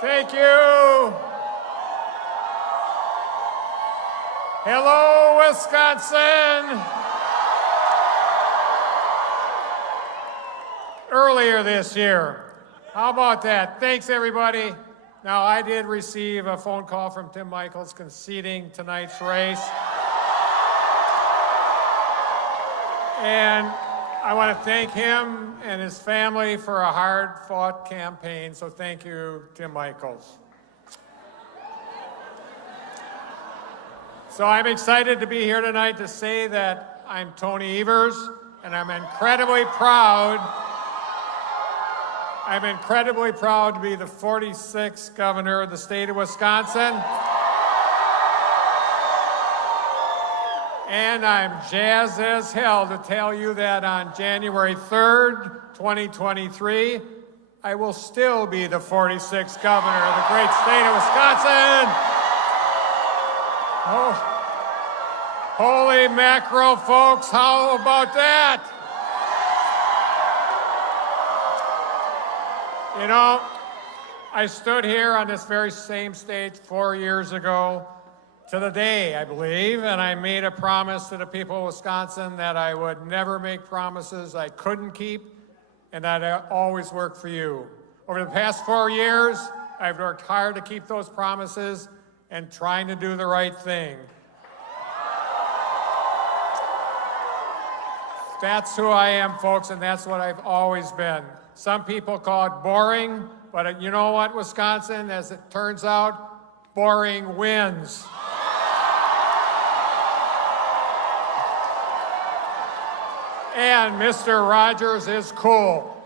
Thank you. Hello, Wisconsin. Earlier this year. How about that? Thanks, everybody. Now, I did receive a phone call from Tim Michels conceding tonight's race. And I want to thank him and his family for a hard-fought campaign, so thank you, Tim Michels. So I'm excited to be here tonight to say that I'm Tony Evers, and I'm incredibly proud to be the 46th governor of the state of Wisconsin. And I'm jazzed as hell to tell you that on January 3rd, 2023, I will still be the 46th governor of the great state of Wisconsin. Oh, holy mackerel, folks, how about that? You know, I stood here on this very same stage 4 years ago to the day, I believe, and I made a promise to the people of Wisconsin that I would never make promises I couldn't keep, and that I always work for you. Over the past 4 years, I've worked hard to keep those promises and trying to do the right thing. That's who I am, folks, and that's what I've always been. Some people call it boring, but you know what, Wisconsin? As it turns out, boring wins. And Mr. Rogers is cool.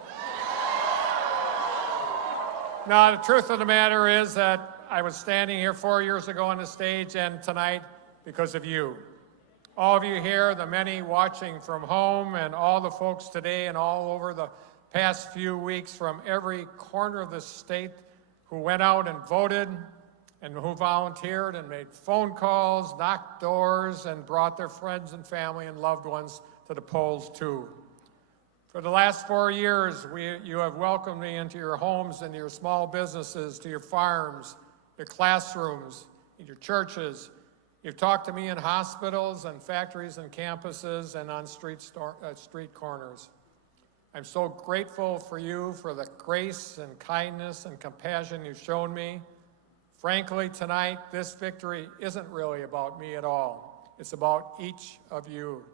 Now, the truth of the matter is that I was standing here 4 years ago on the stage and tonight because of you. All of you here, the many watching from home, and all the folks today and all over the past few weeks from every corner of the state who went out and voted and who volunteered and made phone calls, knocked doors, and brought their friends and family and loved ones to the polls too. For the last 4 years, you have welcomed me into your homes, into your small businesses, to your farms, your classrooms, your churches. You've talked to me in hospitals and factories and campuses and on street corners. I'm so grateful for you, for the grace and kindness and compassion you've shown me. Frankly, tonight, this victory isn't really about me at all. It's about each of you.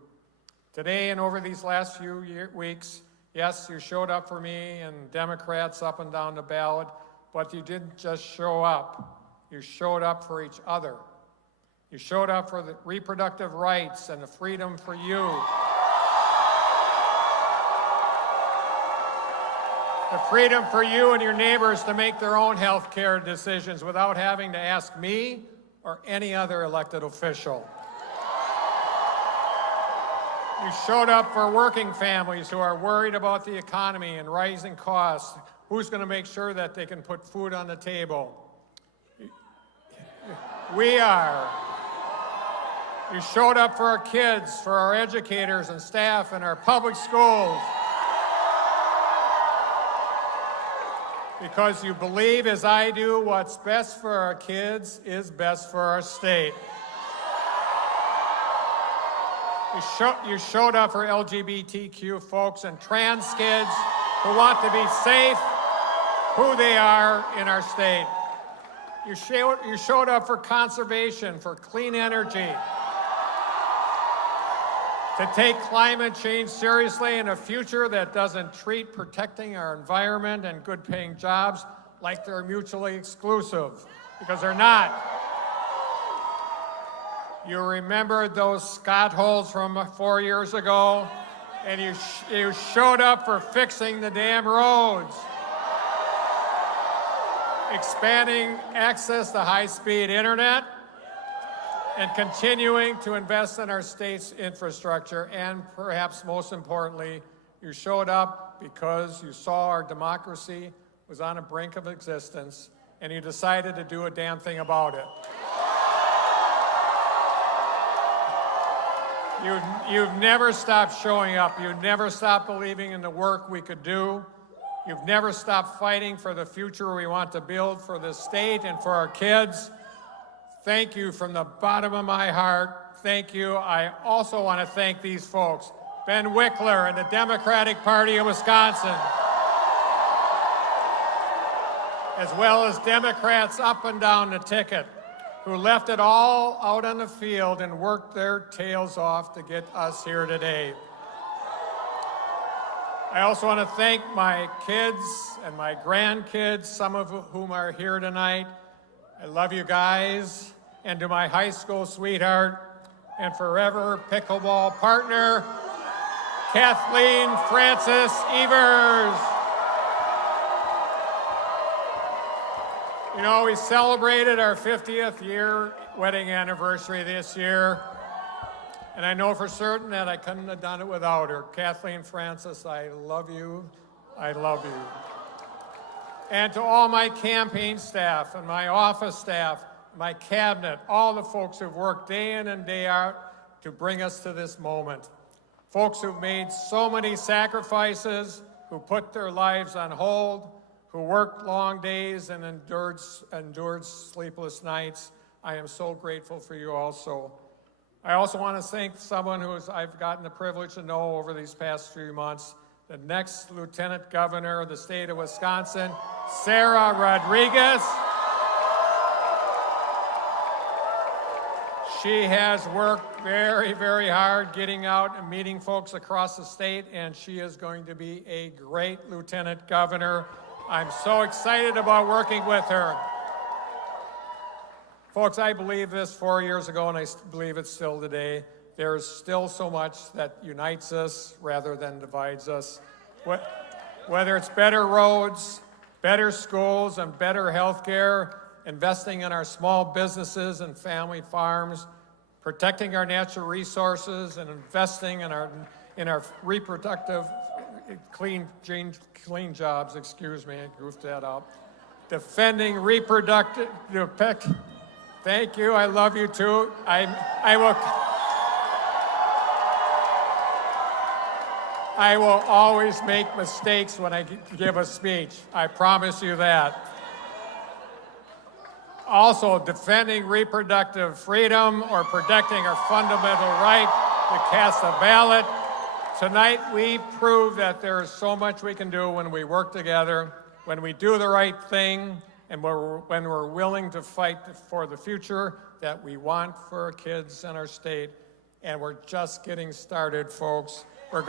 Today and over these last few weeks, yes, you showed up for me and Democrats up and down the ballot, but you didn't just show up. You showed up for each other. You showed up for the reproductive rights and the freedom for you. The freedom for you and your neighbors to make their own health care decisions without having to ask me or any other elected official. You showed up for working families who are worried about the economy and rising costs. Who's going to make sure that they can put food on the table? We are. You showed up for our kids, for our educators and staff in our public schools. Because you believe, as I do, what's best for our kids is best for our state. You showed up for LGBTQ folks and trans kids who want to be safe, who they are in our state. You showed up for conservation, for clean energy, to take climate change seriously in a future that doesn't treat protecting our environment and good-paying jobs like they're mutually exclusive, because they're not. You remembered those Scott holes from 4 years ago, and you showed up for fixing the damn roads, expanding access to high-speed internet, and continuing to invest in our state's infrastructure. And perhaps most importantly, you showed up because you saw our democracy was on the brink of existence, and you decided to do a damn thing about it. You've never stopped showing up. You've never stopped believing in the work we could do. You've never stopped fighting for the future we want to build for this state and for our kids. Thank you from the bottom of my heart. Thank you. I also want to thank these folks, Ben Wickler and the Democratic Party of Wisconsin, as well as Democrats up and down the ticket, who left it all out on the field and worked their tails off to get us here today. I also want to thank my kids and my grandkids, some of whom are here tonight. I love you guys. And to my high school sweetheart and forever pickleball partner, Kathleen Francis Evers. You know, we celebrated our 50th year wedding anniversary this year, and I know for certain that I couldn't have done it without her. Kathleen Francis, I love you. I love you. And to all my campaign staff and my office staff, my cabinet, all the folks who've worked day in and day out to bring us to this moment. Folks who've made so many sacrifices, who put their lives on hold, who worked long days and endured sleepless nights. I am so grateful for you also. I also want to thank someone who I've gotten the privilege to know over these past few months, the next Lieutenant Governor of the state of Wisconsin, Sarah Rodriguez. She has worked very, very hard getting out and meeting folks across the state, and she is going to be a great Lieutenant Governor. I'm so excited about working with her. Folks, I believe this 4 years ago, and I believe it still today. There's still so much that unites us rather than divides us. Whether it's better roads, better schools, and better health care, investing in our small businesses and family farms, protecting our natural resources, and investing in our reproductive clean jobs, excuse me, I goofed that up. Defending reproductive, thank you, I love you too. I will always make mistakes when I give a speech. I promise you that. Also, defending reproductive freedom or protecting our fundamental right to cast a ballot. Tonight, we prove that there is so much we can do when we work together, when we do the right thing, and when we're willing to fight for the future that we want for our kids and our state. And we're just getting started, folks. We're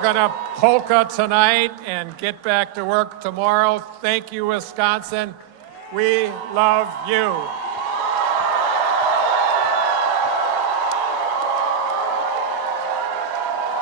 gonna polka tonight and get back to work tomorrow. Thank you, Wisconsin. We love you.